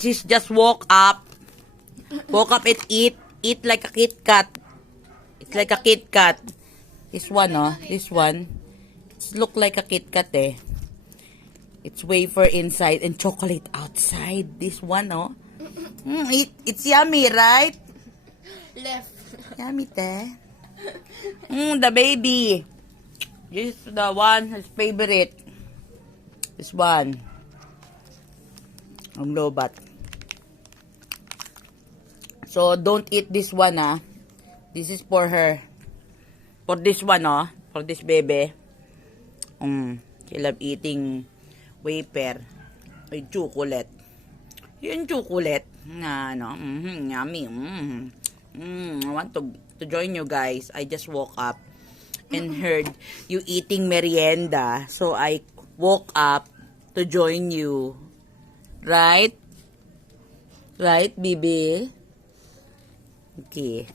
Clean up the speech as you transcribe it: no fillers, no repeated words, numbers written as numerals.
she's just woke up. Woke up and eat. Eat like a Kit Kat. It's like a Kit Kat. This one, oh. This one. It look like a Kit Kat, eh. It's wafer inside and chocolate outside. This one, oh. It's yummy, right? Left. Yummy, te. The baby. This is the one, his favorite. This one. Ang lobat. So, don't eat this one, ah. This is for her. For this one, oh. For this baby. She love eating wafer. Ay, chukulet. Yung chukulet. Nga, no? Yummy. I want to join you guys. I just woke up and heard you eating merienda. So, I woke up to join you. Right? Right, baby? Okay.